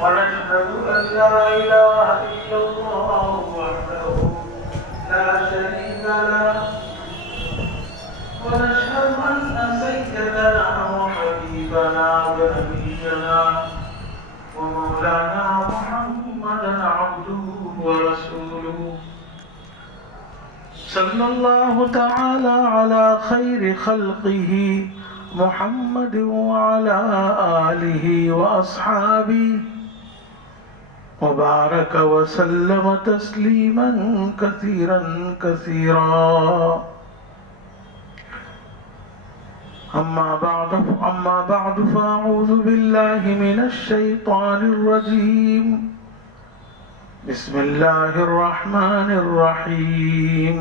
ونشهد أن لا إله إلا الله وحده لا شريك له ونشهد أن سيدنا وحبيبنا ونبينا ومولانا محمدا عبده ورسوله صلى الله تعالى على خير خلقه محمد وعلى آله وأصحابه وبارك وسلم تسليما كثيرا كثيرا أما بعد فأعوذ بالله من الشيطان الرجيم بسم الله الرحمن الرحيم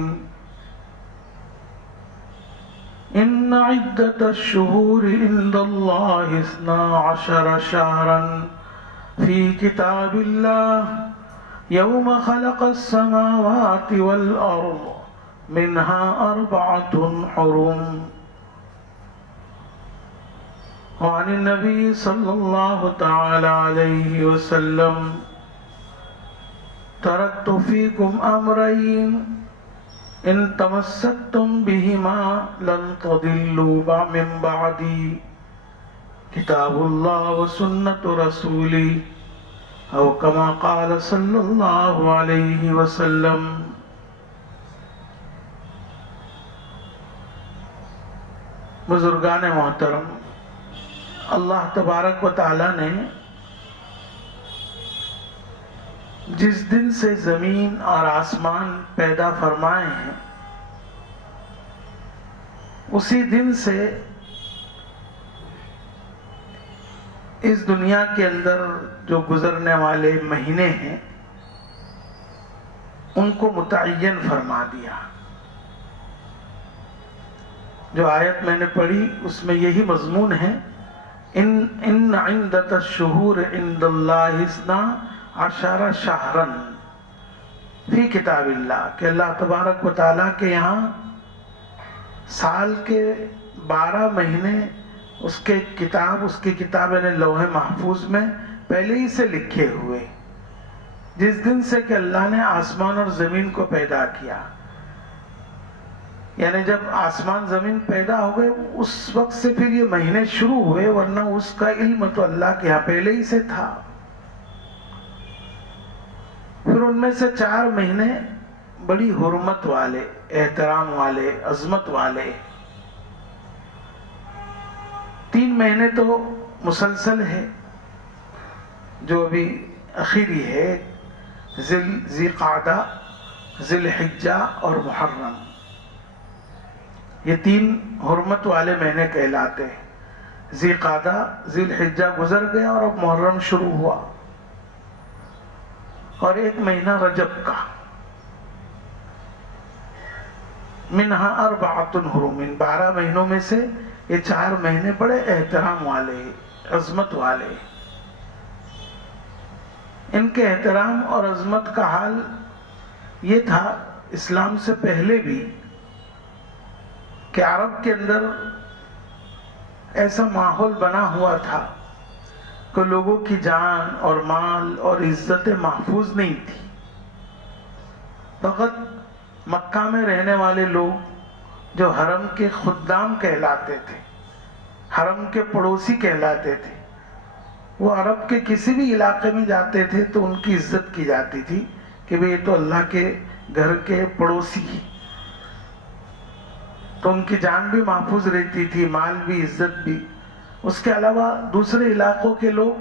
إن عدة الشهور عند الله 12 شهرا في كتاب الله يوم خلق السماوات والأرض منها 4 حرم وعن النبي صلى الله تعالى عليه وسلم تركت فيكم أمرين إن تمسكتم بهما لن تضلوا من بعدي كتاب الله وسنة رسولي أو كما قال صلى الله عليه وسلم. بزرگان محترم، اللہ تبارک و تعالی نے جس دن سے زمین اور آسمان پیدا فرمائے ہیں اسی دن سے اس دنیا کے اندر جو گزرنے والے مہینے ہیں ان کو متعین فرما دیا. جو آیت میں نے پڑھی اس میں یہی مضمون ہے، ان عدت الشہور عند اللہ 12 شہرا فی کتاب اللہ، کہ اللہ تبارک و تعالیٰ کے یہاں سال کے 12 مہینے اس کی کتاب یعنی لوح محفوظ میں پہلے ہی سے لکھے ہوئے. جس دن سے کہ اللہ نے آسمان اور زمین کو پیدا کیا، یعنی جب آسمان زمین پیدا ہو گئے اس وقت سے پھر یہ مہینے شروع ہوئے، ورنہ اس کا علم تو اللہ کے یہاں پہلے ہی سے تھا. پھر ان میں سے 4 مہینے بڑی حرمت والے، احترام والے، عظمت والے. 3 مہینے تو مسلسل ہے جو ابھی اخیری ہے، ذی قعدہ، ذی الحجہ اور محرم. یہ 3 حرمت والے مہینے کہلاتے ہیں. ذی قعدہ، ذی الحجہ گزر گیا اور اب محرم شروع ہوا، اور 1 مہینہ رجب کا. منہا 4 حرم، 12 مہینوں میں سے یہ 4 مہینے بڑے احترام والے، عظمت والے. ان کے احترام اور عظمت کا حال یہ تھا اسلام سے پہلے بھی کہ عرب کے اندر ایسا ماحول بنا ہوا تھا کہ لوگوں کی جان اور مال اور عزت محفوظ نہیں تھی. فقط مکہ میں رہنے والے لوگ جو حرم کے خدام کہلاتے تھے، حرم کے پڑوسی کہلاتے تھے، وہ عرب کے کسی بھی علاقے میں جاتے تھے تو ان کی عزت کی جاتی تھی کہ بھئی یہ تو اللہ کے گھر کے پڑوسی ہیں. تو ان کی جان بھی محفوظ رہتی تھی، مال بھی، عزت بھی. اس کے علاوہ دوسرے علاقوں کے لوگ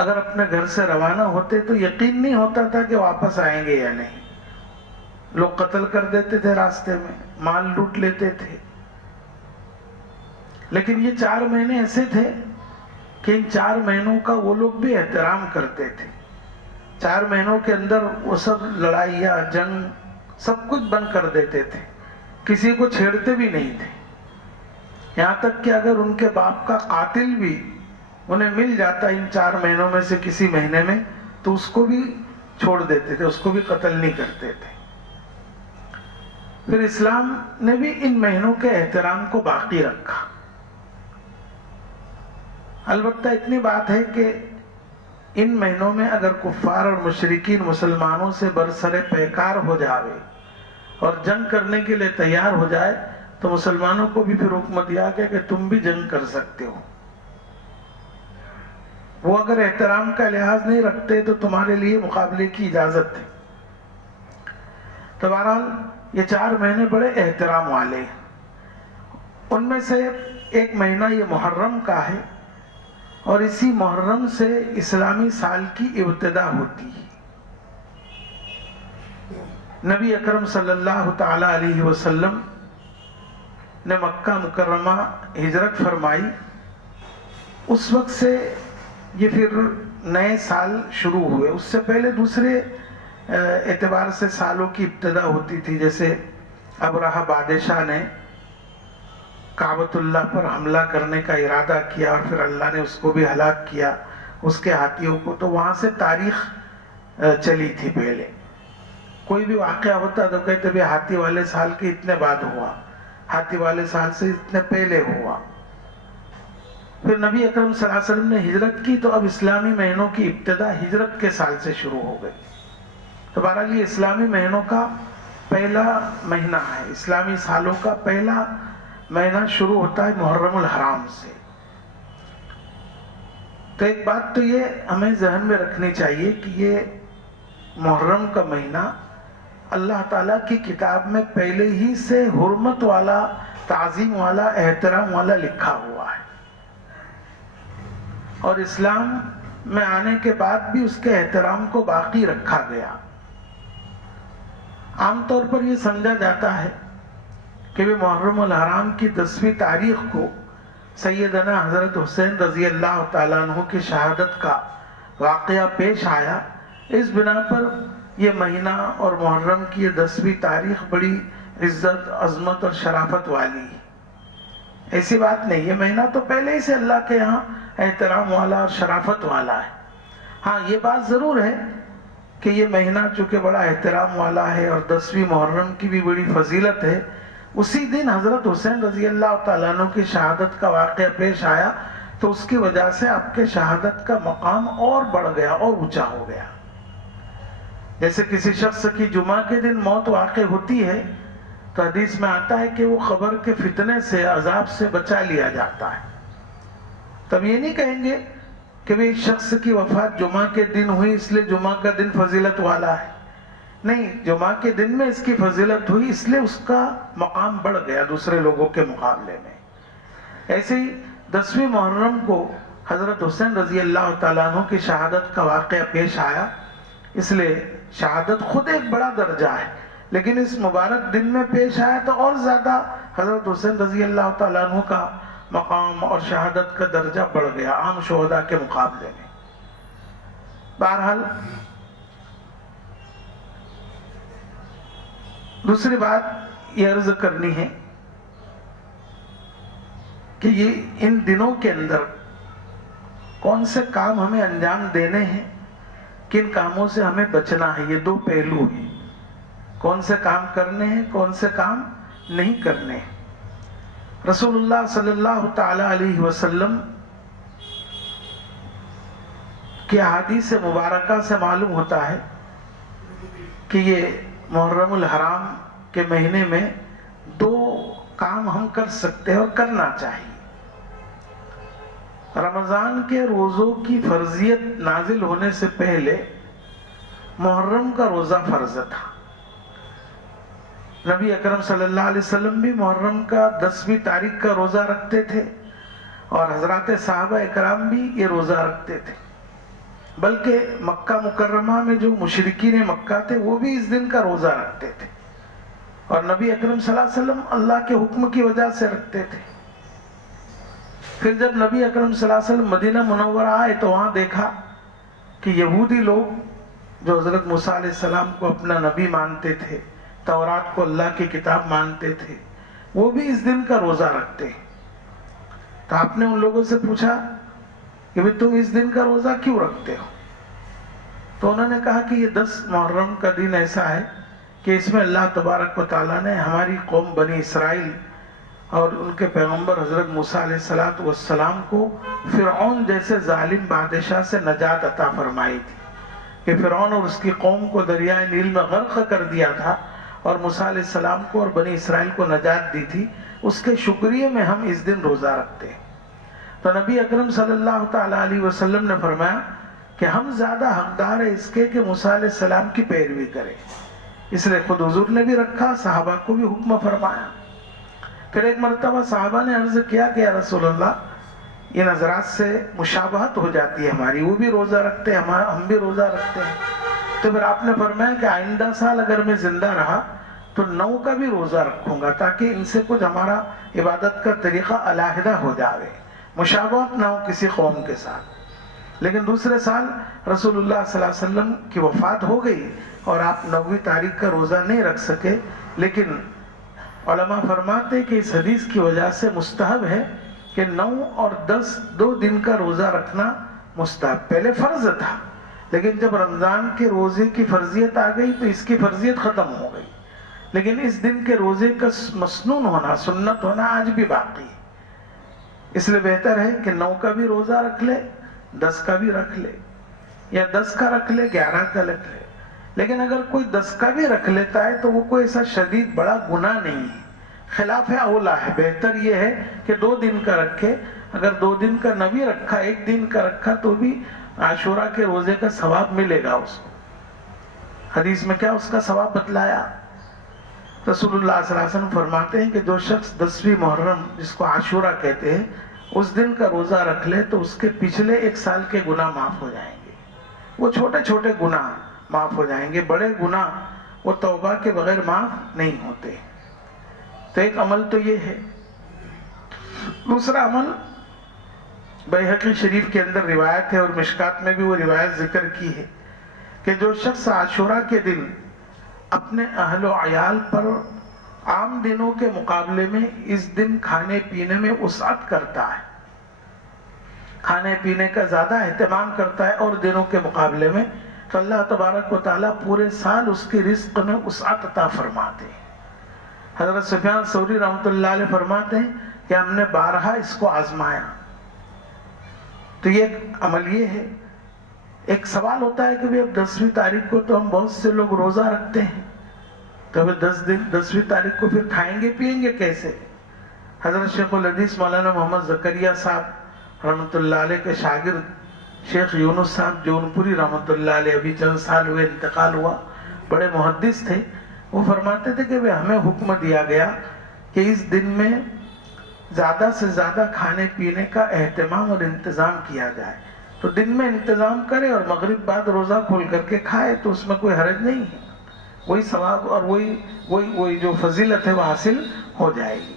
اگر اپنے گھر سے روانہ ہوتے تو یقین نہیں ہوتا تھا کہ واپس آئیں گے یا نہیں. لوگ قتل کر دیتے تھے راستے میں، مال لوٹ لیتے تھے. لیکن یہ 4 مہینے ایسے تھے کہ ان 4 مہینوں کا وہ لوگ بھی احترام کرتے تھے. 4 مہینوں کے اندر وہ سب لڑائیاں، جنگ سب کچھ بند کر دیتے تھے، کسی کو چھیڑتے بھی نہیں تھے. یہاں تک کہ اگر ان کے باپ کا قاتل بھی انہیں مل جاتا ان 4 مہینوں میں سے کسی مہینے میں تو اس کو بھی چھوڑ دیتے تھے، اس کو بھی قتل نہیں کرتے تھے. پھر اسلام نے بھی ان مہینوں کے احترام کو باقی رکھا. البتہ اتنی بات ہے کہ ان مہینوں میں اگر کفار اور مشرکین مسلمانوں سے برسر پیکار ہو جاوے اور جنگ کرنے کے لیے تیار ہو جائے تو مسلمانوں کو بھی پھر حکم دیا گیا کہ تم بھی جنگ کر سکتے ہو. وہ اگر احترام کا لحاظ نہیں رکھتے تو تمہارے لیے مقابلے کی اجازت ہے. تو بہرحال یہ 4 مہینے بڑے احترام والے ہیں. ان میں سے ایک مہینہ یہ محرم کا ہے اور اسی محرم سے اسلامی سال کی ابتدا ہوتی ہے. نبی اکرم صلی اللہ تعالی علیہ وسلم نے مکہ مکرمہ ہجرت فرمائی. اس وقت سے یہ پھر نئے سال شروع ہوئے. اس سے پہلے دوسرے اعتبار سے سالوں کی ابتدا ہوتی تھی. جیسے ابرہہ بادشاہ نے کعبۃ اللہ پر حملہ کرنے کا ارادہ کیا اور پھر اللہ نے اس کو بھی ہلاک کیا, اس کے ہاتھیوں کو. تو وہاں سے تاریخ چلی تھی. پہلے کوئی بھی واقعہ ہوتا تو کہتے بھی ہاتھی والے سال کے اتنے بعد ہوا, ہاتھی والے سال سے اتنے پہلے ہوا. پھر نبی اکرم صلی اللہ علیہ وسلم نے ہجرت کی تو اب اسلامی مہینوں کی ابتدا ہجرت کے سال سے شروع ہو گئی. تو بہرحال یہ اسلامی مہینوں کا پہلا مہینہ ہے. اسلامی سالوں کا پہلا مہینہ شروع ہوتا ہے محرم الحرام سے. تو ایک بات تو یہ ہمیں ذہن میں رکھنی چاہیے کہ یہ محرم کا مہینہ اللہ تعالیٰ کی کتاب میں پہلے ہی سے حرمت والا, تعظیم والا, احترام والا لکھا ہوا ہے, اور اسلام میں آنے کے بعد بھی اس کے احترام کو باقی رکھا گیا. عام طور پر یہ سمجھا جاتا ہے کہ محرم الحرام کی 10ویں تاریخ کو سیدنا حضرت حسین رضی اللہ تعالیٰ عنہ کی شہادت کا واقعہ پیش آیا. اس بنا پر یہ مہینہ اور محرم کی یہ 10ویں تاریخ بڑی عزت, عظمت اور شرافت والی ہے. ایسی بات نہیں. یہ مہینہ تو پہلے ہی سے اللہ کے یہاں احترام والا اور شرافت والا ہے. ہاں یہ بات ضرور ہے کہ یہ مہینہ چونکہ بڑا احترام والا ہے اور 10ویں محرم کی بھی بڑی فضیلت ہے, اسی دن حضرت حسین رضی اللہ تعالیٰ عنہ کی شہادت کا واقعہ پیش آیا تو اس کی وجہ سے آپ کے شہادت کا مقام اور بڑھ گیا اور اونچا ہو گیا. جیسے کسی شخص کی جمعہ کے دن موت واقع ہوتی ہے تو حدیث میں آتا ہے کہ وہ قبر کے فتنے سے, عذاب سے بچا لیا جاتا ہے. تب یہ نہیں کہیں گے کہ ایک شخص کی وفات جمعہ کے دن ہوئی اس لیے جمعہ کا دن فضیلت والا ہے. نہیں, جمعہ کے دن میں اس کی فضیلت ہوئی اس لیے اس کا مقام بڑھ گیا دوسرے لوگوں کے مقابلے میں. ایسے ہی 10ویں محرم کو حضرت حسین رضی اللہ تعالیٰ عنہ کی شہادت کا واقعہ پیش آیا. اس لیے شہادت خود ایک بڑا درجہ ہے, لیکن اس مبارک دن میں پیش آیا تو اور زیادہ حضرت حسین رضی اللہ تعالیٰ عنہ کا مقام اور شہادت کا درجہ بڑھ گیا عام شہداء کے مقابلے میں. بہرحال دوسری بات یہ عرض کرنی ہے کہ یہ ان دنوں کے اندر کون سے کام ہمیں انجام دینے ہیں, کن کاموں سے ہمیں بچنا ہے. یہ 2 پہلو ہیں, کون سے کام کرنے ہیں, کون سے کام نہیں کرنے ہیں. رسول اللہ صلی اللہ تعالی علیہ وسلم کی احادیث مبارکہ سے معلوم ہوتا ہے کہ یہ محرم الحرام کے مہینے میں 2 کام ہم کر سکتے ہیں اور کرنا چاہیے. رمضان کے روزوں کی فرضیت نازل ہونے سے پہلے محرم کا روزہ فرض تھا. نبی اکرم صلی اللہ علیہ وسلم بھی محرم کا 10ویں تاریخ کا روزہ رکھتے تھے اور حضرات صحابہ اکرام بھی یہ روزہ رکھتے تھے. بلکہ مکہ مکرمہ میں جو مشرکین مکہ تھے وہ بھی اس دن کا روزہ رکھتے تھے اور نبی اکرم صلی اللہ علیہ وسلم اللہ کے حکم کی وجہ سے رکھتے تھے. پھر جب نبی اکرم صلی اللہ علیہ وسلم مدینہ منورہ آئے تو وہاں دیکھا کہ یہودی لوگ جو حضرت موسیٰ علیہ السلام کو اپنا نبی مانتے تھے, تورات کو اللہ کی کتاب مانتے تھے, وہ بھی اس دن کا روزہ رکھتے. تو آپ نے ان لوگوں سے پوچھا کہ تم اس دن کا روزہ کیوں رکھتے ہو؟ تو انہوں نے کہا کہ یہ 10 محرم کا دن ایسا ہے کہ اس میں اللہ تبارک و تعالیٰ نے ہماری قوم بنی اسرائیل اور ان کے پیغمبر حضرت موسیٰ علیہ السلام کو فرعون جیسے ظالم بادشاہ سے نجات عطا فرمائی تھی کہ فرعون اور اس کی قوم کو دریائے نیل میں غرق کر دیا تھا اور موسیٰ علیہ السلام کو اور بنی اسرائیل کو نجات دی تھی. اس کے شکریہ میں ہم اس دن روزہ رکھتے ہیں. تو نبی اکرم صلی اللہ تعالیٰ علیہ وسلم نے فرمایا کہ ہم زیادہ حقدار ہیں اس کے کہ موسیٰ علیہ السلام کی پیروی کریں. اس لیے خود حضور نے بھی رکھا, صحابہ کو بھی حکم فرمایا. پھر ایک مرتبہ صحابہ نے عرض کیا کہ یا رسول اللہ یہ نظرات سے مشابہت ہو جاتی ہے ہماری, وہ بھی روزہ رکھتے ہیں ہم بھی روزہ رکھتے ہیں. تو پھر آپ نے فرمایا کہ آئندہ سال اگر میں زندہ رہا تو 9 کا بھی روزہ رکھوں گا تاکہ ان سے کچھ ہمارا عبادت کا طریقہ علیحدہ ہو جاوے, مشابہت نہ ہو کسی قوم کے ساتھ. لیکن دوسرے سال رسول اللہ صلی اللہ علیہ وسلم کی وفات ہو گئی اور آپ 9ویں تاریخ کا روزہ نہیں رکھ سکے. لیکن علماء فرماتے کہ اس حدیث کی وجہ سے مستحب ہے کہ 9 اور 10 2 دن کا روزہ رکھنا مستحب. پہلے فرض تھا لیکن جب رمضان کے روزے کی فرضیت آ گئی تو اس کی فرضیت ختم ہو گئی. لیکن اس دن کے روزے کا مسنون ہونا, سنت ہونا آج بھی باقی ہے. اس لیے بہتر ہے کہ 9 کا بھی روزہ رکھ لے, 10 کا بھی رکھ لے, یا 10 کا رکھ لے 11 کا رکھ لے. لیکن اگر کوئی 10 کا بھی رکھ لیتا ہے تو وہ کوئی ایسا شدید بڑا گناہ نہیں ہے, خلاف اولا ہے. بہتر یہ ہے کہ 2 دن کا رکھے. اگر 2 دن کا نہ بھی رکھا, 1 دن کا رکھا تو بھی عاشورہ کے روزے کا ثواب ملے گا اس کو. حدیث میں کیا اس کا ثواب بتلایا؟ رسول اللہ صلی اللہ علیہ وسلم فرماتے ہیں کہ جو شخص 10ویں محرم جس کو عاشورہ کہتے ہیں اس دن کا روزہ رکھ لے تو اس کے پچھلے 1 سال کے گناہ معاف ہو جائیں گے. وہ چھوٹے چھوٹے گناہ معاف ہو جائیں گے, بڑے گناہ وہ توبہ کے بغیر معاف نہیں ہوتے. تو ایک عمل تو یہ ہے. دوسرا عمل بیہقی شریف کے اندر روایت ہے اور مشکات میں بھی وہ روایت ذکر کی ہے کہ جو شخص عاشورہ کے دن اپنے اہل و عیال پر عام دنوں کے مقابلے میں اس دن کھانے پینے میں وسعت کرتا ہے, کھانے پینے کا زیادہ اہتمام کرتا ہے اور دنوں کے مقابلے میں, تو اللہ تبارک و تعالیٰ پورے سال اس کی رزق میں وسعت عطا فرماتے ہیں. حضرت سفیان ثوری رحمۃ اللہ علیہ فرماتے ہیں کہ ہم نے 12 اس کو آزمایا. تو یہ عمل یہ ہے. ایک سوال ہوتا ہے کہ اب 10ویں تاریخ کو تو ہم بہت سے لوگ روزہ رکھتے ہیں, تو اب 10ویں تاریخ کو پھر کھائیں گے پیئیں گے کیسے؟ حضرت شیخ الحدیث مولانا محمد زکریا صاحب رحمۃ اللہ علیہ کے شاگرد شیخ یونس صاحب جونپوری رحمۃ اللہ علیہ ابھی چند سال ہوئے انتقال ہوا, بڑے محدث تھے. وہ فرماتے تھے کہ ہمیں حکم دیا گیا کہ اس دن میں زیادہ سے زیادہ کھانے پینے کا اہتمام اور انتظام کیا جائے. تو دن میں انتظام کرے اور مغرب بعد روزہ کھول کر کے کھائے تو اس میں کوئی حرج نہیں ہے. وہی ثواب اور وہی جو فضیلت ہے وہ حاصل ہو جائے گی.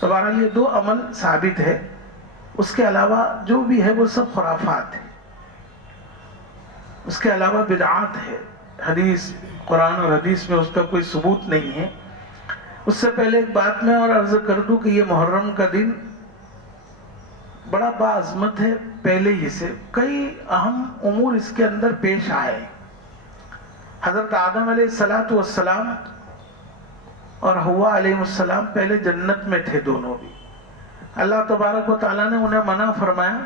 تو بہرحال یہ 2 عمل ثابت ہے. اس کے علاوہ جو بھی ہے وہ سب خرافات ہے, اس کے علاوہ بدعات ہے. حدیث قرآن اور حدیث میں اس کا کوئی ثبوت نہیں ہے. اس سے پہلے ایک بات میں اور عرض کر دوں کہ یہ محرم کا دن بڑا باعظمت ہے. پہلے ہی سے کئی اہم امور اس کے اندر پیش آئے. حضرت آدم علیہ السلام اور حوا علیہ السلام پہلے جنت میں تھے دونوں بھی. اللہ تبارک و تعالیٰ نے انہیں منع فرمایا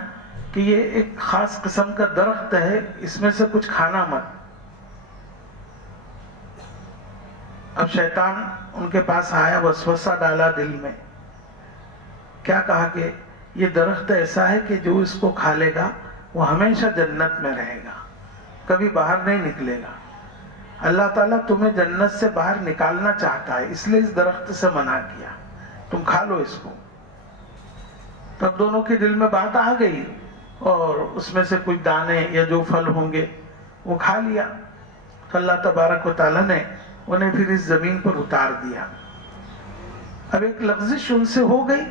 کہ یہ ایک خاص قسم کا درخت ہے, اس میں سے کچھ کھانا مت. اب شیطان ان کے پاس آیا, وسوسہ ڈالا دل میں. کیا کہا کہ یہ درخت ایسا ہے کہ جو اس کو کھا لے گا وہ ہمیشہ جنت میں رہے گا, کبھی باہر نہیں نکلے گا. اللہ تعالیٰ تمہیں جنت سے باہر نکالنا چاہتا ہے, اس لیے اس درخت سے منع کیا, تم کھا لو اس کو. تب دونوں کے دل میں بات آ گئی اور اس میں سے کچھ دانے یا جو پھل ہوں گے وہ کھا لیا. تو اللہ تبارک و تعالیٰ نے انہیں پھر اس زمین پر اتار دیا. اب ایک لغزش ان سے ہو گئی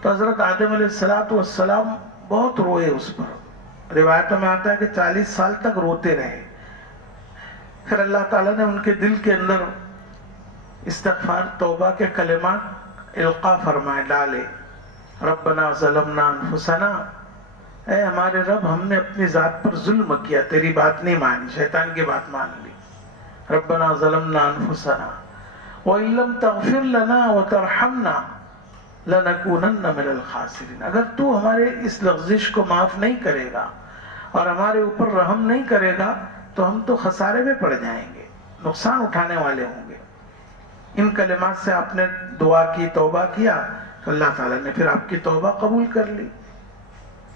تو حضرت آدم علیہ السلام بہت روئے اس پر. روایتوں میں آتا ہے کہ 40 سال تک روتے رہے. پھر اللہ تعالیٰ نے ان کے دل کے اندر استغفار توبہ کے کلمات القاء فرمائے, ڈالے. ربنا ظلمنا انفسنا, اے ہمارے رب ہم نے اپنی ذات پر ظلم کیا, تیری بات نہیں مانی, شیطان کی بات مان لی. ربنا ظلمنا انفسنا وَإِن لَّمْ تَغْفِرْ لَنَا وَتَرْحَمْنَا لَنَكُونَنَّ مِنَ الْخَاسِرِينَ. اگر تو ہمارے اس لغزش کو معاف نہیں کرے گا اور ہمارے اوپر رحم نہیں کرے گا تو ہم تو خسارے میں پڑ جائیں گے، نقصان اٹھانے والے ہوں گے. ان کلمات سے آپ نے دعا کی، توبہ کیا، تو اللہ تعالیٰ نے پھر آپ کی توبہ قبول کر لی.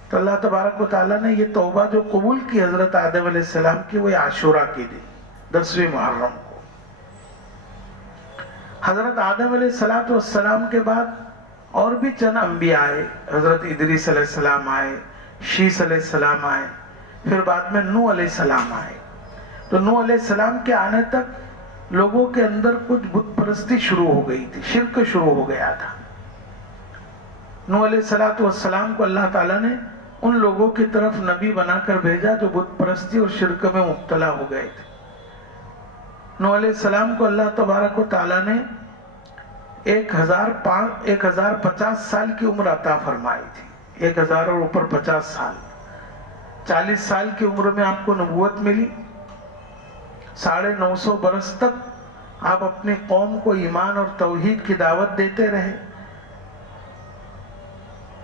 تو اللہ تبارک و تعالیٰ نے یہ توبہ جو قبول کی حضرت آدم علیہ السلام کی، وہ عاشورہ کی دن 10ویں محرم کو. حضرت آدم علیہ السلام کے بعد اور بھی چند انبیاء آئے. حضرت ادریس علیہ السلام آئے، شیس علیہ السلام آئے، پھر بعد میں نوح علیہ السلام آئے. تو نوح علیہ السلام کے آنے تک لوگوں کے اندر کچھ بت پرستی شروع ہو گئی تھی، شرک شروع ہو گیا تھا. نوح علیہ السلام کو اللہ تعالیٰ نے ان لوگوں کی طرف نبی بنا کر بھیجا جو بت پرستی اور شرک میں مبتلا ہو گئے تھے. نوح علیہ السلام کو اللہ تبارک و تعالیٰ نے 1050 سال کی عمر عطا فرمائی تھی. 1000 اور اوپر 50 سال، 40 سال کی عمر میں آپ کو نبوت ملی. 950 برس تک آپ اپنی قوم کو ایمان اور توحید کی دعوت دیتے رہے،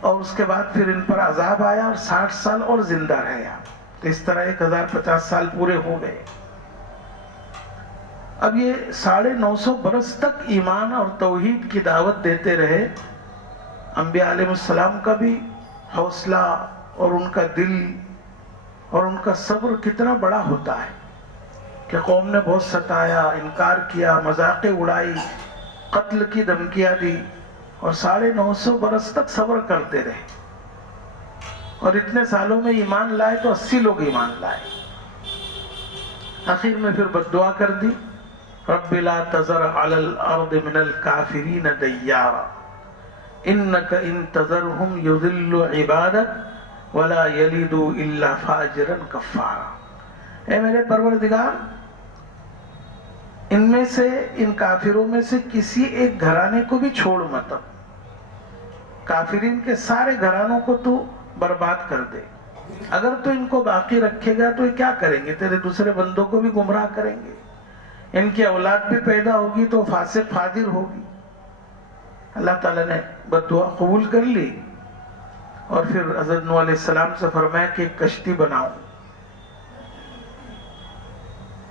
اور اس کے بعد پھر ان پر عذاب آیا اور 60 سال اور زندہ رہے آپ. تو اس طرح 1050 سال پورے ہو گئے. اب یہ 950 برس تک ایمان اور توحید کی دعوت دیتے رہے. انبیاء علیہ السلام کا بھی حوصلہ اور ان کا دل اور ان کا صبر کتنا بڑا ہوتا ہے کہ قوم نے بہت ستایا، انکار کیا، مذاقیں اڑائی، قتل کی دھمکیاں دی، اور 950 برس تک صبر کرتے رہے. اور اتنے سالوں میں ایمان لائے تو 80 لوگ ایمان لائے. آخر میں پھر بد دعا کر دی، رب لا تذر علی الارض من الکافرین دیارا انک ان تذرہم یضلوا عبادک ولا یلدوا الا فاجرا کفارا. اے میرے پروردگار، ان میں سے، ان کافروں میں سے کسی ایک گھرانے کو بھی چھوڑ مت. کافرین کے سارے گھرانوں کو تو برباد کر دے. اگر تو ان کو باقی رکھے گا تو یہ کیا کریں گے؟ تیرے دوسرے بندوں کو بھی گمراہ کریں گے. ان کی اولاد بھی پیدا ہوگی تو فاسق فاجر ہوگی. اللہ تعالیٰ نے بد دعا قبول کر لی اور پھر حضرت نوح علیہ السلام سے فرمایا کہ ایک کشتی بناؤ،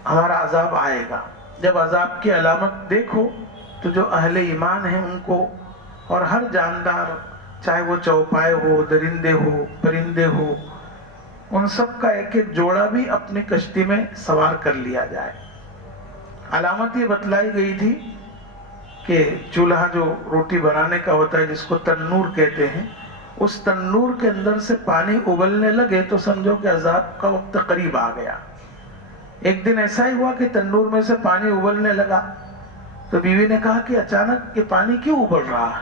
ہمارا عذاب آئے گا. جب عذاب کی علامت دیکھو تو جو اہل ایمان ہیں ان کو، اور ہر جاندار، چاہے وہ چوپائے ہو، درندے ہو، پرندے ہو، ان سب کا ایک ایک جوڑا بھی اپنی کشتی میں سوار کر لیا جائے. علامت یہ بتلائی گئی تھی کہ چولہا جو روٹی بنانے کا ہوتا ہے، جس کو تنور کہتے ہیں، اس تنور کے اندر سے پانی ابلنے لگے تو سمجھو کہ عذاب کا وقت قریب آ گیا. ایک دن ایسا ہی ہوا کہ تنور میں سے پانی ابلنے لگا تو بیوی نے کہا کہ اچانک یہ پانی کیوں ابل رہا ہے؟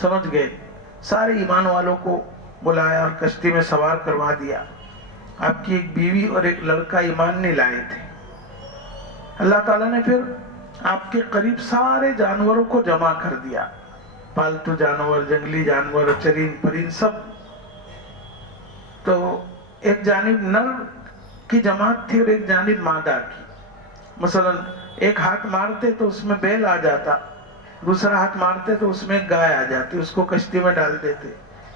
سمجھ گئے. سارے ایمان والوں کو بلایا اور کشتی میں سوار کروا دیا. آپ کی ایک بیوی اور ایک لڑکا ایمان نہیں لائے تھے. اللہ تعالیٰ نے پھر آپ کے قریب سارے جانوروں کو جمع کر دیا، پالتو جانور، جنگلی جانور، چرین پرین سب. تو ایک جانب نر کی جماعت تھی اور ایک جانب مادہ کی. مثلا ایک ہاتھ مارتے تو اس میں بیل آ جاتا، دوسرا ہاتھ مارتے تو اس میں ایک گائے آ جاتی، اس کو کشتی میں ڈال دیتے.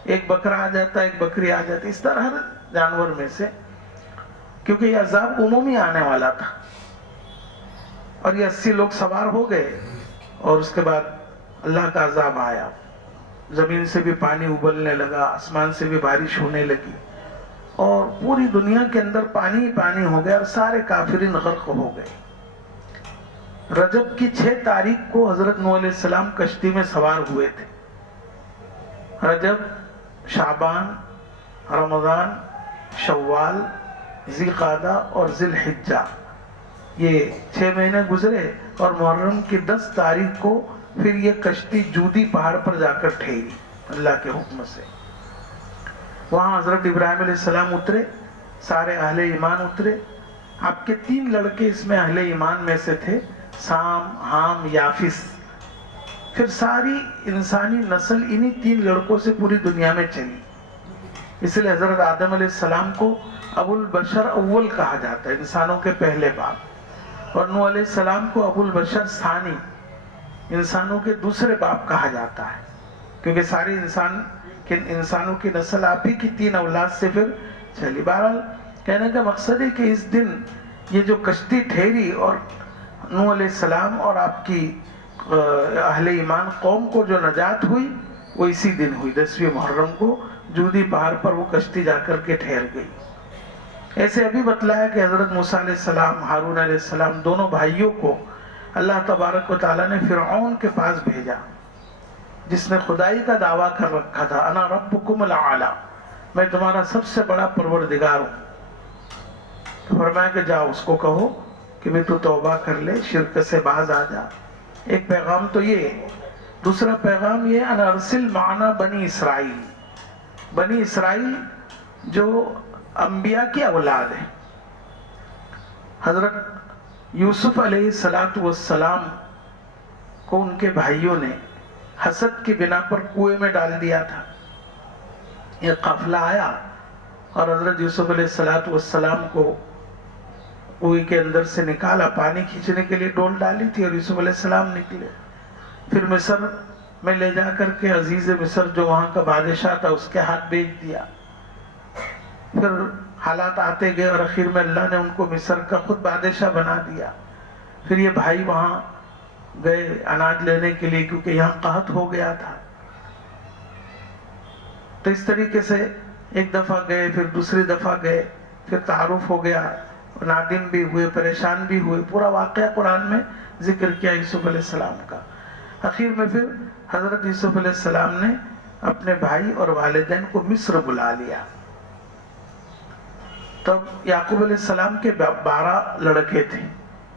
ایک بکرا آ جاتا، ایک بکری آ جاتی. اس طرح ہر جانور میں سے، کیونکہ یہ عذاب عمومی آنے والا تھا. اور یہ 80 لوگ سوار ہو گئے اور اس کے بعد اللہ کا عذاب آیا. زمین سے بھی پانی ابلنے لگا، آسمان سے بھی بارش ہونے لگی، اور پوری دنیا کے اندر پانی ہی پانی ہو گیا اور سارے کافرین غرق ہو گئے. رجب کی 6 تاریخ کو حضرت نوح علیہ السلام کشتی میں سوار ہوئے تھے. رجب، شعبان، رمضان، شوال، ذی القعدہ اور ذی الحجہ، یہ 6 مہینے گزرے اور محرم کی 10 تاریخ کو پھر یہ کشتی جودی پہاڑ پر جا کر ٹھہری اللہ کے حکم سے. وہاں حضرت ابراہیم علیہ السلام اترے، سارے اہل ایمان اترے. آپ کے 3 لڑکے اس میں اہل ایمان میں سے تھے، سام، حام، یافس. پھر ساری انسانی نسل انہی 3 لڑکوں سے پوری دنیا میں چلی. اس لیے حضرت آدم علیہ السلام کو ابو البشر اول کہا جاتا ہے، انسانوں کے پہلے باپ. اور نوح علیہ السلام کو ابو البشر ثانی، انسانوں کے دوسرے باپ کہا جاتا ہے. کیونکہ ساری انسانوں کی نسل آپ ہی کی 3 اولاد سے پھر چلی. بہرحال کہنے کا مقصد ہے کہ اس دن یہ جو کشتی ٹھہری اور نوح علیہ السلام اور آپ کی اہل ایمان قوم کو جو نجات ہوئی وہ اسی دن ہوئی. 10ویں محرم کو جودی پہاڑ پر وہ کشتی جا کر کے ٹھہر گئی. ایسے ابھی بتلایا کہ حضرت موسیٰ علیہ السلام، ہارون علیہ السلام دونوں بھائیوں کو اللہ تبارک و تعالیٰ نے فرعون کے پاس بھیجا، جس نے خدائی کا دعویٰ کر رکھا تھا، انا ربکم الاعلی، میں تمہارا سب سے بڑا پروردگار ہوں. تو فرمایا کہ جاؤ اس کو کہو کہ بھی تو توبہ کر لے، شرک سے باز آ جا. ایک پیغام تو یہ ہے. دوسرا پیغام یہ، ان ارسل معنا بنی اسرائیل. بنی اسرائیل جو انبیاء کی اولاد ہے. حضرت یوسف علیہ السلام کو ان کے بھائیوں نے حسد کی بنا پر کنویں میں ڈال دیا تھا. یہ قافلہ آیا اور حضرت یوسف علیہ السلام کو کنویں کے اندر سے نکالا. پانی کھینچنے کے لیے ڈول ڈالی تھی اور یوسف علیہ السلام نکلے. پھر مصر میں لے جا کر کے عزیز مصر جو وہاں کا بادشاہ تھا اس کے ہاتھ بیچ دیا. پھر حالات آتے گئے اور آخر میں اللہ نے ان کو مصر کا خود بادشاہ بنا دیا. پھر یہ بھائی وہاں گئے اناج لینے کے لیے کیونکہ یہاں قحط ہو گیا تھا. تو اس طریقے سے ایک دفعہ گئے، پھر دوسری دفعہ گئے، پھر تعارف ہو گیا، نادم بھی ہوئے، پریشان بھی ہوئے. پورا واقعہ قرآن میں ذکر کیا یوسف علیہ السلام کا. آخر میں پھر حضرت یوسف علیہ السلام نے اپنے بھائی اور والدین کو مصر بلا لیا. تب یعقوب علیہ السلام کے 12 لڑکے تھے،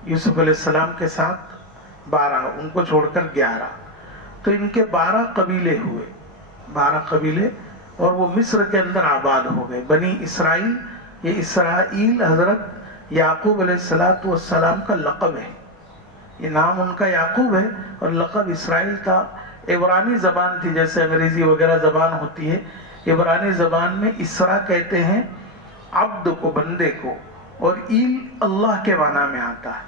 یوسف علیہ السلام کے ساتھ 12، ان کو چھوڑ کر 11. تو ان کے 12 قبیلے ہوئے، 12 قبیلے، اور وہ مصر کے اندر آباد ہو گئے. بنی اسرائیل، یہ اسرائیل حضرت یعقوب علیہ السلام کا لقب ہے. یہ نام ان کا یعقوب ہے اور لقب اسرائیل تھا. عبرانی زبان تھی، جیسے انگریزی وغیرہ زبان ہوتی ہے. عبرانی زبان میں اسرا کہتے ہیں عبد کو، بندے کو، اور ایل اللہ کے معنی میں آتا ہے.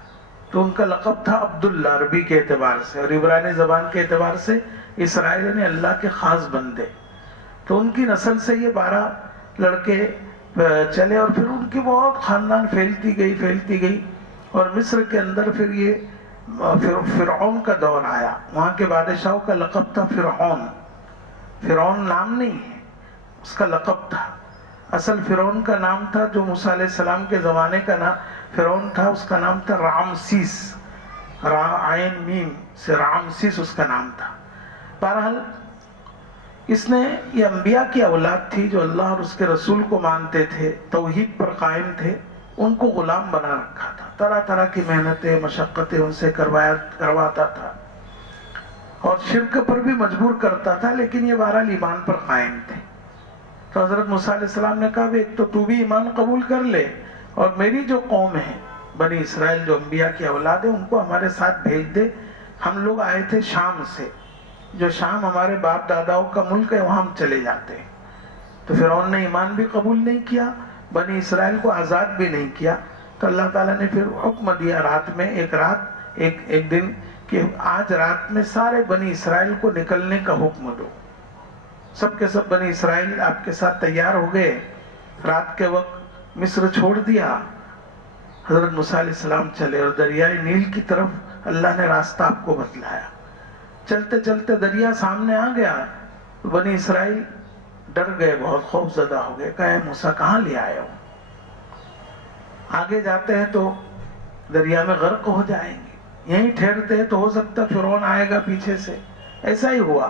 تو ان کا لقب تھا عبداللہ عربی کے اعتبار سے، اور عبرانی زبان کے اعتبار سے اسرائیل نے اللہ کے خاص بندے. تو ان کی نسل سے یہ 12 لڑکے چلے اور پھر ان کی بہت خاندان پھیلتی گئی. اور مصر کے اندر پھر یہ فرعون کا دور آیا. وہاں کے بادشاہوں کا لقب تھا فرعون. فرعون نام نہیں ہے، اس کا لقب تھا. اصل فرعون کا نام تھا جو موسیٰ علیہ السلام کے زمانے کا نام فرعون تھا، اس کا نام تھا رامسیس. را عین میم سے رامسیس اس کا نام تھا. بہرحال اس نے، یہ انبیاء کی اولاد تھی جو اللہ اور اس کے رسول کو مانتے تھے، توحید پر قائم تھے. ان کو غلام بنا رکھا تھا، طرح طرح کی محنتیں، مشقتیں ان سے کرواتا تھا اور شرک پر بھی مجبور کرتا تھا. لیکن یہ بہرحال ایمان پر قائم تھے. تو حضرت موسیٰ علیہ السلام نے کہا بھی ایک تو بھی ایمان قبول کر لے، اور میری جو قوم ہے بنی اسرائیل جو انبیاء کی اولاد ہے ان کو ہمارے ساتھ بھیج دے. ہم لوگ آئے تھے شام سے، جو شام ہمارے باپ داداؤں کا ملک ہے، وہاں ہم چلے جاتے ہیں. تو فرعون نے ایمان بھی قبول نہیں کیا، بنی اسرائیل کو آزاد بھی نہیں کیا. تو اللہ تعالیٰ نے پھر حکم دیا رات میں، ایک دن، کہ آج رات میں سارے بنی اسرائیل کو نکلنے کا حکم دو. سب کے سب بنی اسرائیل آپ کے ساتھ تیار ہو گئے. رات کے وقت مصر چھوڑ دیا. حضرت موسیٰ علیہ السلام چلے اور دریائے نیل کی طرف اللہ نے راستہ آپ کو بتلایا. چلتے چلتے دریا سامنے آ گیا. بنی اسرائیل ڈر گئے، بہت خوف زدہ ہو گئے. کہا موسیٰ کہاں لے آئے ہو؟ آگے جاتے ہیں تو دریا میں غرق ہو جائیں گے، یہیں ٹھہرتے ہیں تو ہو سکتا فرعون آئے گا پیچھے سے. ایسا ہی ہوا.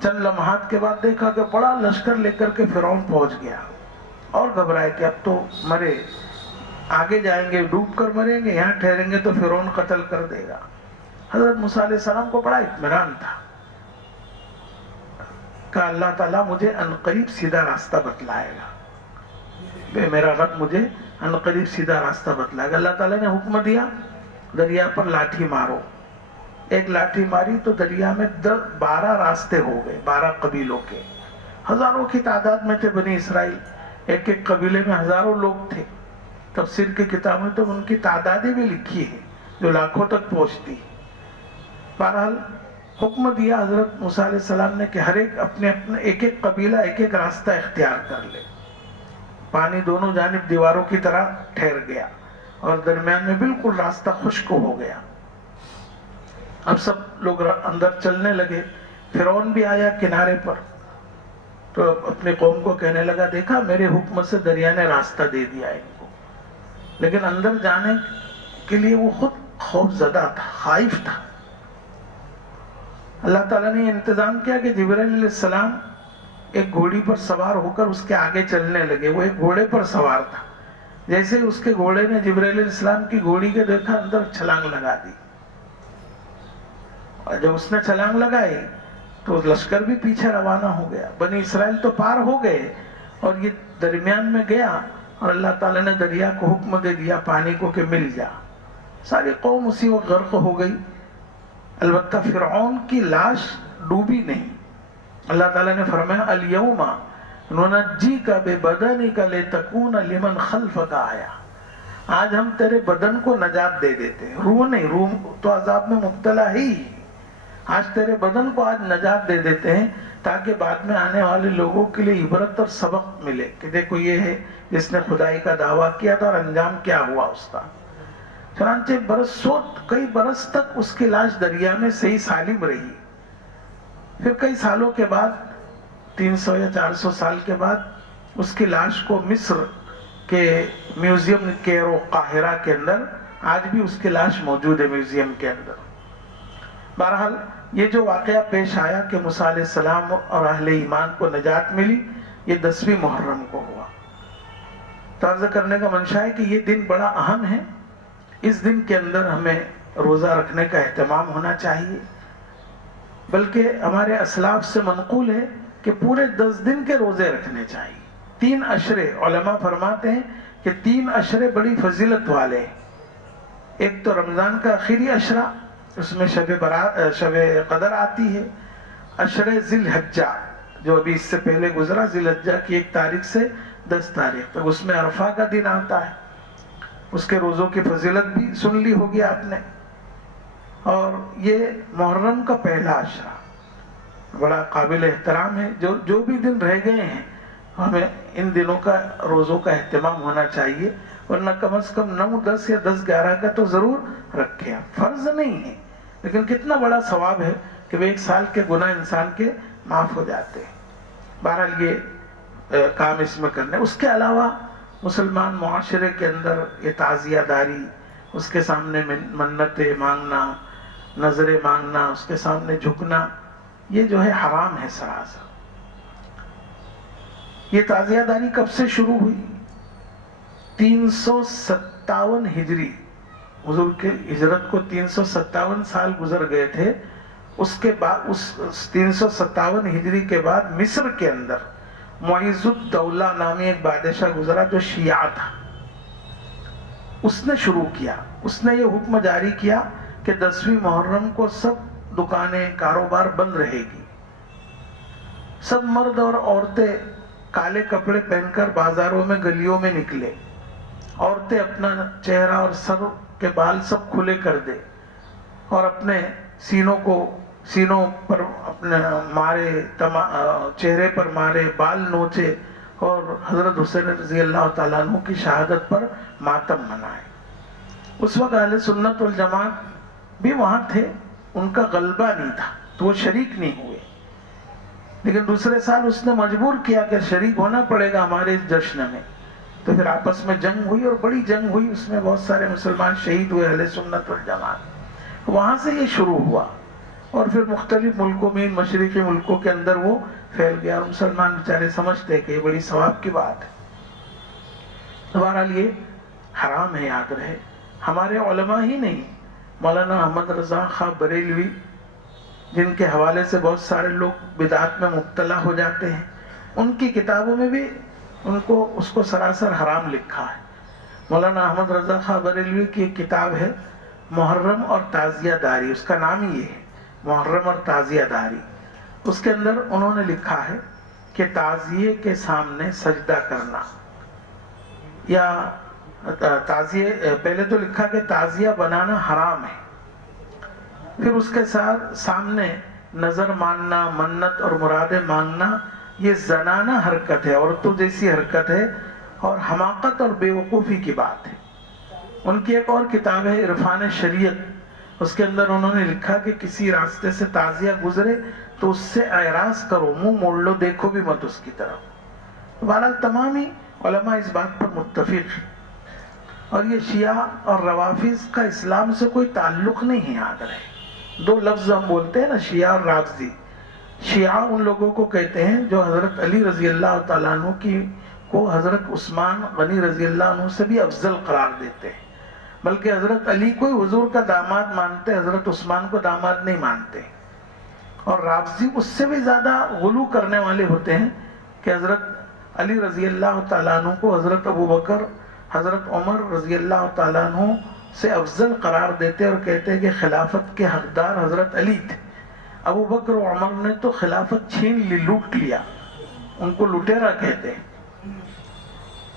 چند لمحات کے بعد دیکھا کہ بڑا لشکر لے کر کے فرعون پہنچ گیا اور گھبرائے کہ اب تو مرے، آگے جائیں گے ڈوب کر مریں گے، یہاں ٹھہریں گے تو فرعون قتل کر دے گا. حضرت موسیٰ علیہ السلام کو بڑا اطمینان تھا کہ اللہ تعالیٰ مجھے عنقریب سیدھا راستہ بتلائے گا، میرا رب مجھے عنقریب سیدھا راستہ بتلائے گا. اللہ تعالیٰ نے حکم دیا دریا پر لاٹھی مارو. ایک لاٹھی ماری تو دریا میں 12 راستے ہو گئے، 12 قبیلوں کے. ہزاروں کی تعداد میں تھے بنی اسرائیل، ایک ایک قبیلے میں ہزاروں لوگ تھے. تفسیر کی کتاب میں تو ان کی تعدادیں بھی لکھی ہیں جو لاکھوں تک پہنچتی. بہرحال حکم دیا حضرت موسیٰ علیہ السلام نے کہ ہر ایک اپنے ایک ایک قبیلہ ایک ایک راستہ اختیار کر لے. پانی دونوں جانب دیواروں کی طرح ٹھہر گیا اور درمیان میں بالکل راستہ خشک ہو گیا. اب سب لوگ اندر چلنے لگے. فرعون بھی آیا کنارے پر تو اپنی قوم کو کہنے لگا دیکھا میرے حکم سے دریا نے راستہ دے دیا ان کو. لیکن اندر جانے کے لیے وہ خود خوف زدہ تھا, خائف تھا. اللہ تعالیٰ نے انتظام کیا کہ جبرائیل علیہ السلام ایک گھوڑی پر سوار ہو کر اس کے آگے چلنے لگے. وہ ایک گھوڑے پر سوار تھا. جیسے اس کے گھوڑے نے جبرائیل علیہ السلام کی گھوڑی کے دیکھا اندر چھلانگ لگا دی. اور جب اس نے چھلانگ لگائی تو لشکر بھی پیچھے روانہ ہو گیا. بنی اسرائیل تو پار ہو گئے اور یہ درمیان میں گیا اور اللہ تعالیٰ نے دریا کو حکم دے دیا پانی کو کہ مل جا. ساری قوم اسی وقت غرق ہو گئی. البتہ فرعون کی لاش ڈوبی نہیں. اللہ تعالیٰ نے فرمایا الیوم ننجیک ببدنک لتکون لمن خلفک آیا. آج ہم تیرے بدن کو نجات دے دیتے ہیں, روح نہیں, روح تو عذاب میں مبتلا ہی. آج تیرے بدن کو آج نجات دے دیتے ہیں تاکہ بعد میں آنے والے لوگوں کے لیے عبرت اور سبق ملے کہ دیکھو یہ ہے جس نے خدائی کا دعویٰ کیا تھا اور انجام کیا ہوا اس کا. چنانچہ کئی برس تک اس کی لاش دریا میں صحیح سالم رہی. پھر کئی سالوں کے بعد 300 یا 400 سال کے بعد اس کی لاش کو مصر کے میوزیم کیرو قاہرہ کے اندر آج بھی اس کی لاش موجود ہے میوزیم کے اندر. بہرحال یہ جو واقعہ پیش آیا کہ موسیٰ علیہ السلام اور اہل ایمان کو نجات ملی, یہ 10ویں محرم کو ہوا. عرض کرنے کا منشا ہے کہ یہ دن بڑا اہم ہے. اس دن کے اندر ہمیں روزہ رکھنے کا اہتمام ہونا چاہیے. بلکہ ہمارے اسلاف سے منقول ہے کہ پورے 10 دن کے روزے رکھنے چاہیے. 3 عشرے علماء فرماتے ہیں کہ 3 عشرے بڑی فضیلت والے ہیں. ایک تو رمضان کا آخری عشرہ, اس میں شب قدر آتی ہے. عشرے ذی الحجہ جو ابھی اس سے پہلے گزرا, ذی الحجہ کی 1 تاریخ سے 10 تاریخ تک, اس میں عرفہ کا دن آتا ہے. اس کے روزوں کی فضیلت بھی سن لی ہوگی آپ نے. اور یہ محرم کا پہلا عشرہ بڑا قابل احترام ہے. جو بھی دن رہ گئے ہیں ہمیں ان دنوں کا روزوں کا اہتمام ہونا چاہیے, ورنہ کم از کم 9, 10 یا 10, 11 کا تو ضرور رکھیں. فرض نہیں ہے لیکن کتنا بڑا ثواب ہے کہ وہ 1 سال کے گناہ انسان کے معاف ہو جاتے ہیں. بہرحال یہ کام اس میں کرنے. اس کے علاوہ مسلمان معاشرے کے اندر یہ تعزیہ داری, اس کے سامنے منتیں مانگنا, نظریں مانگنا, اس کے سامنے جھکنا, یہ جو ہے حرام ہے سراسر. یہ تعزیہ داری کب سے شروع ہوئی؟ 357 ہجری, حضور کے ہجرت کو 357 سال گزر گئے تھے. اس کے بعد اس 357 ہجری کے بعد مصر کے اندر معیز الدولہ نامی ایک بادشاہ گزرا جو شیعہ تھا. اس نے شروع کیا, اس نے یہ حکم جاری کیا کہ 10ویں محرم کو سب دکانیں کاروبار بند رہے گی. سب مرد اور عورتیں کالے کپڑے پہن کر بازاروں میں گلیوں میں نکلے. عورتیں اپنا چہرہ اور سر کے بال سب کھلے کر دے اور اپنے سینوں پر اپنے مارے, چہرے پر مارے, بال نوچے اور حضرت حسین رضی اللہ تعالیٰ عنہ کی شہادت پر ماتم منائے. اس وقت اہل سنت والجماعت بھی وہاں تھے, ان کا غلبہ نہیں تھا تو وہ شریک نہیں ہوئے. لیکن دوسرے سال اس نے مجبور کیا کہ شریک ہونا پڑے گا ہمارے اس جشن میں. تو پھر آپس میں جنگ ہوئی اور بڑی جنگ ہوئی, اس میں بہت سارے مسلمان شہید ہوئے اہل سنت والجماعت. وہاں سے یہ شروع ہوا اور پھر مختلف ملکوں میں, مشرقی ملکوں کے اندر وہ پھیل گیا اور مسلمان بیچارے سمجھتے کہ یہ بڑی ثواب کی بات ہے. بہرحال یہ حرام ہے, یاد رہے. ہمارے علماء ہی نہیں, مولانا احمد رضا خان بریلوی جن کے حوالے سے بہت سارے لوگ بدعات میں مبتلا ہو جاتے ہیں, ان کی کتابوں میں بھی اس کو سراسر حرام لکھا ہے. مولانا احمد رضا خان بریلوی کی ایک کتاب ہے محرم اور تعزیہ داری, اس کا نام ہی یہ ہے, محرم اور تعزیہ داری. اس کے اندر انہوں نے لکھا ہے کہ تعزیے کے سامنے سجدہ کرنا, یا تعزیے, پہلے تو لکھا کہ تعزیہ بنانا حرام ہے, پھر اس کے ساتھ سامنے نظر ماننا، منت اور مرادیں مانگنا یہ زنانہ حرکت ہے، عورتوں جیسی حرکت ہے اور حماقت اور بے وقوفی کی بات ہے۔ ان کی ایک اور کتاب ہے عرفان شریعت، اس کے اندر انہوں نے لکھا کہ کسی راستے سے تعزیہ گزرے تو اس سے اعراض کرو، منہ موڑ لو، دیکھو بھی مت اس کی طرف۔ بہرحال تمام ہی علماء اس بات پر متفق ہیں، اور یہ شیعہ اور روافض کا اسلام سے کوئی تعلق نہیں ہے، یاد رہے۔ دو لفظ ہم بولتے ہیں نا، شیعہ اور رافضی۔ شیعہ ان لوگوں کو کہتے ہیں جو حضرت علی رضی اللہ تعالیٰ عنہ کو حضرت عثمان غنی رضی اللہ عنہ سے بھی افضل قرار دیتے ہیں، بلکہ حضرت علی کو ہی حضور کا داماد مانتے، حضرت عثمان کو داماد نہیں مانتے۔ اور رافضی اس سے بھی زیادہ غلو کرنے والے ہوتے ہیں کہ حضرت علی رضی اللہ تعالیٰ عنہ کو حضرت ابو بکر، حضرت عمر رضی اللہ تعالیٰ عنہ سے افضل قرار دیتے اور کہتے ہیں کہ خلافت کے حقدار حضرت علی تھے، ابو بکر و عمر نے تو خلافت چھین لی، لوٹ لیا، ان کو لٹیرا کہتے ہیں۔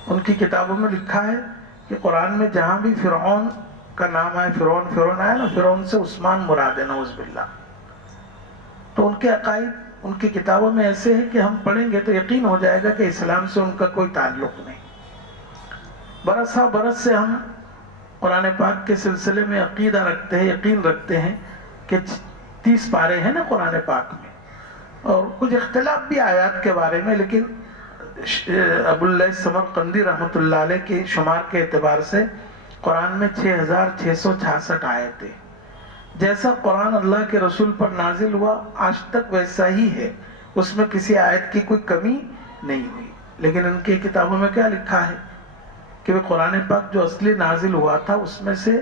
ان کی کتابوں میں لکھا ہے کہ قرآن میں جہاں بھی فرعون کا نام آئے، فرعون آیا نا، فرعون سے عثمان مراد ہے، نعوذ باللہ۔ تو ان کے عقائد ان کی کتابوں میں ایسے ہیں کہ ہم پڑھیں گے تو یقین ہو جائے گا کہ اسلام سے ان کا کوئی تعلق نہیں۔ برسا برس سے ہم قرآن پاک کے سلسلے میں عقیدہ رکھتے ہیں، یقین رکھتے ہیں کہ 30 پارے ہیں نا قرآن پاک میں، اور کچھ اختلاف بھی آیات کے بارے میں، لیکن ابو اللہ سمرقندی رحمۃ اللہ علیہ کے شمار کے اعتبار سے قرآن میں 6666 آیتیں۔ جیسا قرآن اللہ کے رسول پر نازل ہوا آج تک ویسا ہی ہے، اس میں کسی آیت کی کوئی کمی نہیں ہوئی۔ لیکن ان کی کتابوں میں کیا لکھا ہے کہ وہ قرآن پاک جو اصلی نازل ہوا تھا اس میں سے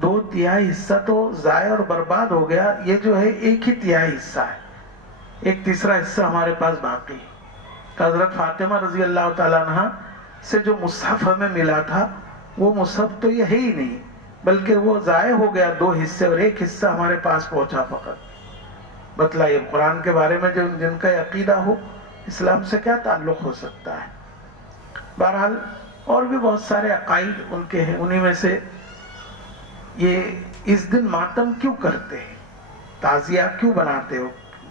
2/3 حصہ تو ضائع اور برباد ہو گیا، یہ جو ہے 1/3 حصہ ہے، 1/3 حصہ ہمارے پاس باقی ہے۔ حضرت فاطمہ رضی اللہ تعالیٰ عنہ سے جو مصحف ہمیں ملا تھا وہ مصحف تو یہ ہے ہی نہیں، بلکہ وہ ضائع ہو گیا 2 حصے، اور 1 حصہ ہمارے پاس پہنچا فقط۔ بتلائیے قرآن کے بارے میں جن کا عقیدہ ہو، اسلام سے کیا تعلق ہو سکتا ہے؟ بہرحال اور بھی بہت سارے عقائد ان کے ہیں، انہی میں سے یہ اس دن ماتم کیوں کرتے ہیں، تعزیہ کیوں بناتے ہو،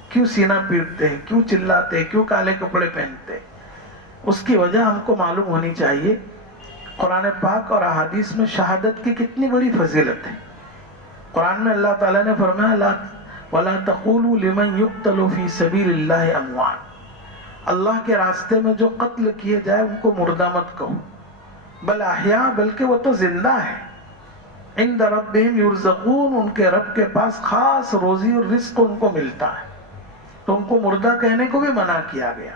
کیوں سینہ پیٹتے ہیں، کیوں چلاتے ہیں، کیوں کالے کپڑے پہنتے ہیں، اس کی وجہ ہم کو معلوم ہونی چاہیے۔ قرآن پاک اور احادیث میں شہادت کی کتنی بڑی فضیلت ہے۔ قرآن میں اللہ تعالیٰ نے فرمایا وَلَا تَقُولُوا لِمَنْ يُقْتَلُ فِي سَبِيلِ اللَّهِ أَمْوَاتٌ، اللہ کے راستے میں جو قتل کیے جائے ان کو مردہ مت کہو، بل احیاء، بلکہ وہ تو زندہ ہے، عند ربہم یرزقون، ان کے رب کے پاس خاص روزی اور رزق ان کو ملتا ہے، تو ان کو مردہ کہنے کو بھی منع کیا گیا۔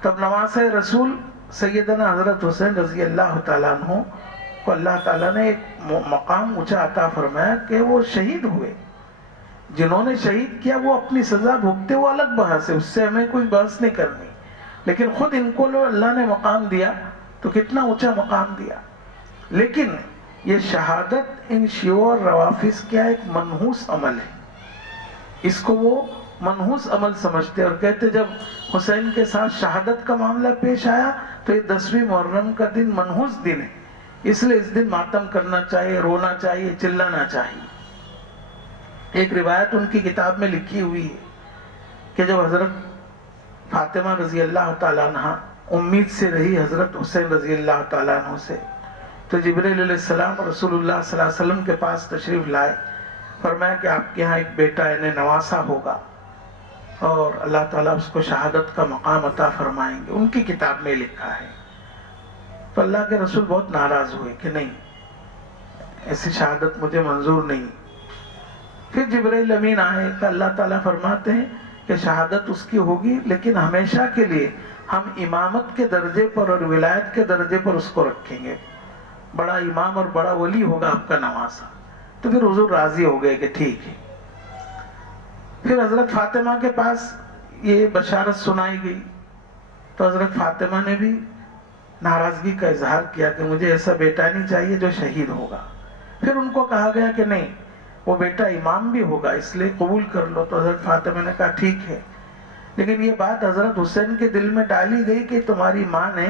تب نواسۂ رسول سیدنا حضرت حسین رضی اللہ تعالیٰ عنہ کو اللہ تعالیٰ نے ایک مقام اونچا عطا فرمایا کہ وہ شہید ہوئے۔ جنہوں نے شہید کیا وہ اپنی سزا بھگتے، وہ الگ بحث ہے، اس سے ہمیں کوئی بحث نہیں کرنی، لیکن خود ان کو اللہ نے مقام دیا تو کتنا اونچا مقام دیا۔ لیکن یہ شہادت ان شیعوں اور روافض کیا ایک منحوس عمل ہے، اس کو وہ منحوس عمل سمجھتے اور کہتے جب حسین کے ساتھ شہادت کا معاملہ پیش آیا تو یہ 10ویں محرم کا دن منحوس دن ہے، اس لیے اس دن ماتم کرنا چاہیے، رونا چاہیے، چلانا چاہیے۔ ایک روایت ان کی کتاب میں لکھی ہوئی ہے کہ جب حضرت فاطمہ رضی اللہ تعالیٰ عنہ امید سے رہی حضرت حسین رضی اللہ تعالیٰ عنہ سے، تو جبریل علیہ السلام رسول اللہ صلی اللہ علیہ وسلم کے پاس تشریف لائے، فرمایا کہ آپ کے ہاں ایک بیٹا انہیں نواسا ہوگا اور اللہ تعالیٰ اس کو شہادت کا مقام عطا فرمائیں گے، ان کی کتاب میں لکھا ہے۔ تو اللہ کے رسول بہت ناراض ہوئے کہ نہیں، ایسی شہادت مجھے منظور نہیں۔ پھر جبرائیل امین آئے کہ اللہ تعالیٰ فرماتے ہیں کہ شہادت اس کی ہوگی، لیکن ہمیشہ کے لیے ہم امامت کے درجے پر اور ولایت کے درجے پر اس کو رکھیں گے، بڑا امام اور بڑا ولی ہوگا آپ کا نواسا۔ تو پھر حضور راضی ہو گئے کہ ٹھیک ہے۔ پھر حضرت فاطمہ کے پاس یہ بشارت سنائی گئی تو حضرت فاطمہ نے بھی ناراضگی کا اظہار کیا کہ مجھے ایسا بیٹا نہیں چاہیے جو شہید ہوگا۔ پھر ان کو کہا گیا کہ نہیں، وہ بیٹا امام بھی ہوگا، اس لیے قبول کر لو۔ تو حضرت فاطمہ نے کہا ٹھیک ہے، لیکن یہ بات حضرت حسین کے دل میں ڈالی گئی کہ تمہاری ماں نے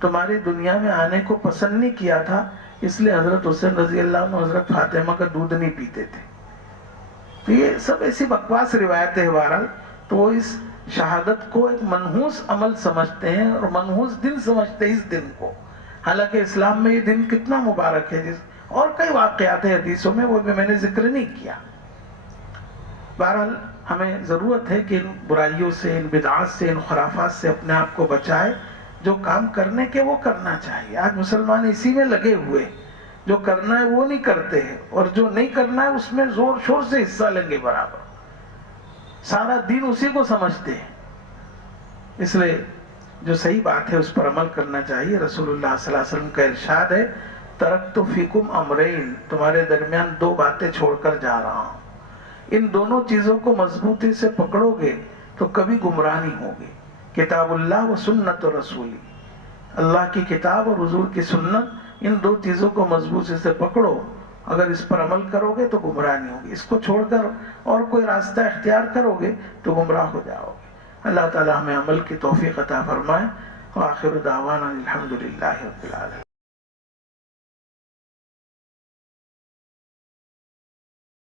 تمہاری دنیا میں آنے کو پسند نہیں کیا تھا، اس لیے حضرت حسین رضی اللہ عنہ حضرت فاطمہ کا دودھ نہیں پیتے تھے۔ تو یہ سب ایسی بکواس روایتیں ہیں بہرحال. تو وہ اس شہادت کو ایک منحوس عمل سمجھتے ہیں اور منحوس دن سمجھتے ہیں اس دن کو. حالانکہ اسلام میں یہ دن کتنا مبارک ہے. اور کئی واقعات ہیں حدیثوں میں، وہ بھی میں نے ذکر نہیں کیا. بہرحال ہمیں ضرورت ہے کہ ان برائیوں سے، ان بدعات سے، ان خرافات سے اپنے آپ کو بچائے. جو کام کرنے کے وہ کرنا چاہیے. آج مسلمان اسی میں لگے ہوئے، جو کرنا ہے وہ نہیں کرتے ہیں، اور جو نہیں کرنا ہے اس میں زور شور سے حصہ لیں گے برابر. سارا دین اسی کو سمجھتے ہیں. اس لیے جو صحیح بات ہے اس پر عمل کرنا چاہیے. رسول اللہ صلی اللہ علیہ وسلم کا ارشاد ہے، ترکت فیکم امرین، تمہارے درمیان دو باتیں چھوڑ کر جا رہا ہوں، ان دونوں چیزوں کو مضبوطی سے پکڑو گے تو کبھی گمراہ نہیں ہوگے. کتاب اللہ و سنت رسولی، اللہ کی کتاب اور حضور کی سنت، ان دو چیزوں کو مضبوطی سے پکڑو. اگر اس پر عمل کرو گے تو گمراہ نہیں ہوگے. اس کو چھوڑ کر اور کوئی راستہ اختیار کرو گے تو گمراہ ہو جاؤ گے. اللہ تعالی ہمیں عمل کی توفیق عطا فرمائے. وآخر دعوانا الحمدللہ رب العالمین.